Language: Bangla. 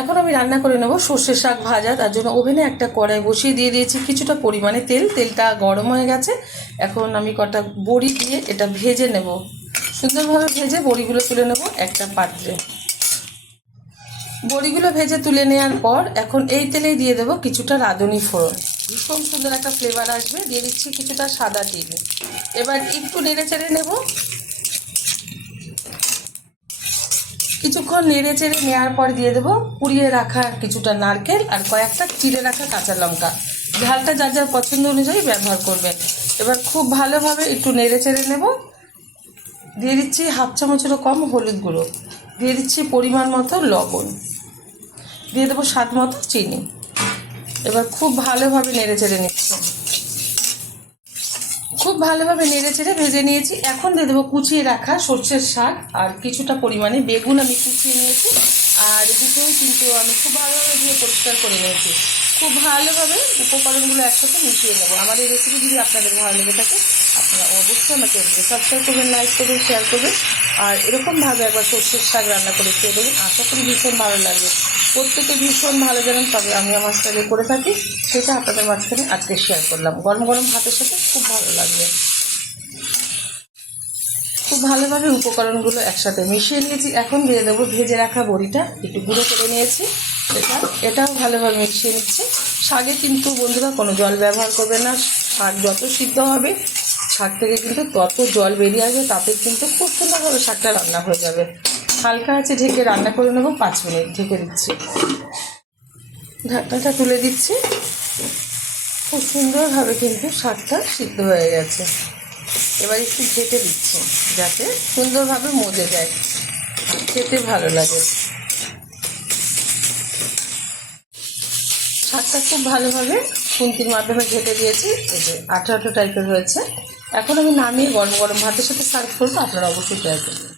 এখন আমি রান্না করে নেব সর্ষে শাক ভাজা। তার জন্য ওভেনে একটা কড়াই বসিয়ে দিয়ে দিয়েছি কিছুটা পরিমাণে তেল। তেলটা গরম হয়ে গেছে। এখন আমি কটা বড়ি দিয়ে এটা ভেজে নেব। সুন্দরভাবে ভেজে বড়িগুলো তুলে নেব একটা পাত্রে। বড়িগুলো ভেজে তুলে নেওয়ার পর এখন এই তেলেই দিয়ে দেবো কিছুটা রাঁধুনি ফোড়ন। ভীষণ সুন্দর একটা ফ্লেভার আসবে। দিয়ে দিচ্ছি কিছুটা সাদা তিল। এবার একটু নেড়ে চেড়ে নেব। কিছুক্ষণ নেড়ে চেড়ে নেওয়ার পর দিয়ে দেবো কুড়িয়ে রাখা কিছুটা নারকেল আর কয়েকটা চিড়ে রাখা কাঁচা লঙ্কা। ঝালটা যার যার পছন্দ অনুযায়ী ব্যবহার করবেন। এবার খুব ভালোভাবে একটু নেড়ে চেড়ে নেব। দিয়ে দিচ্ছি হাফ চামচেরও কম হলুদ গুঁড়ো। দিয়ে দিচ্ছি পরিমাণ মতো লবণ। দিয়ে দেবো স্বাদ মতো চিনি। এবার খুব ভালোভাবে নেড়ে চেড়ে নিচ্ছি। খুব ভালোভাবে নেড়ে চেড়ে ভেজে নিয়েছি। এখন দিয়ে দেবো কুচিয়ে রাখা সর্ষের শাক আর কিছুটা পরিমাণে বেগুন আমি কুচিয়ে নিয়েছি। আর দুটোই কিন্তু আমি খুব ভালোভাবে ধুয়ে পরিষ্কার করে নিয়েছি। খুব ভালোভাবে উপকরণগুলো একসাথে মিশিয়ে নেবো। আমার এই রেসিপি যদি আপনাদের ভালো লেগে থাকে আপনারা অবশ্যই আমাকে সাবস্ক্রাইব করবেন, লাইক করবেন, শেয়ার করবেন। আর এরকমভাবে একবার সর্ষের শাক রান্না করে খেয়ে দেবেন। আশা করি ভীষণ ভালো লাগবে। প্রত্যেকে ভীষণ ভালো জানেন, তবে আমি আমার স্টাইলে করে থাকি, সেটা আপনাদের মাঝখানে আজকে শেয়ার করলাম। গরম গরম ভাতের সাথে খুব ভালো লাগবে। খুব ভালোভাবে উপকরণগুলো একসাথে মিশিয়ে নিয়েছি। এখন দিয়ে দেবো ভেজে রাখা বড়িটা, একটু গুঁড়ো করে নিয়েছি। এটাও ভালোভাবে মিশিয়ে নিচ্ছে। শাকে কিন্তু বন্ধুরা কোনো জল ব্যবহার করবে না। শাক যত সিদ্ধ হবে শাক থেকে কিন্তু তত জল বেরিয়ে আসবে। তাতে কিন্তু খুব সুন্দরভাবে শাকটা রান্না হয়ে যাবে। হালকা আছে ঢেকে রান্না করে নেবো 5 মিনিট। ঢেকে দিচ্ছি, ঢাকনাটা তুলে দিচ্ছি। খুব সুন্দরভাবে কিন্তু শাকটা সিদ্ধ হয়ে গেছে। এবার একটু ঘেটে দিচ্ছি যাতে সুন্দরভাবে মজে যায়, খেতে ভালো লাগে। শাকটা খুব ভালোভাবে খুন্তির মাধ্যমে ঘেটে দিয়েছি। এই যে আঠা আঠা টাইপের হয়েছে। এখন আমি নামিয়ে গরম গরম ভাতের সাথে সার্ভ করবো। আপনারা অবশ্যই ট্রাই করবেন।